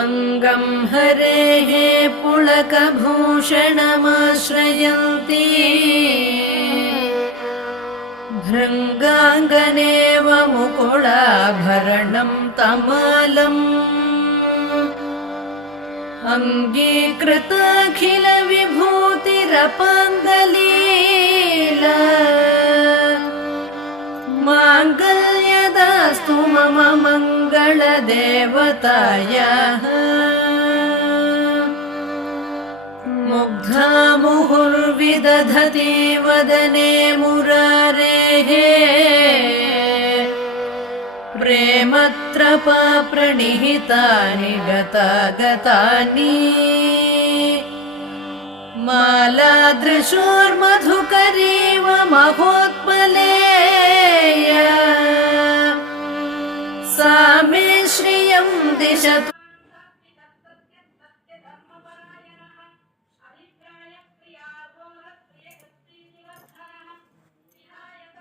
अङ्गं हरेः पुलकभूषणमाश्रयन्ती भृङ्गाङ्गनेव मुकुलाभरणं तमालम् अङ्गीकृताखिलविभूतिरपाङ्गलीला माङ्गल्यदास्तु मम मङ्गलदेवतायाः मुग्धा मुहुर्विदधति वदने मुरारेः प्रेमत्रपा प्रणिहितानि गतागतानि मालादृशोर्मधुकरीव महोत्पलेया सा मे श्रियं दिशतु।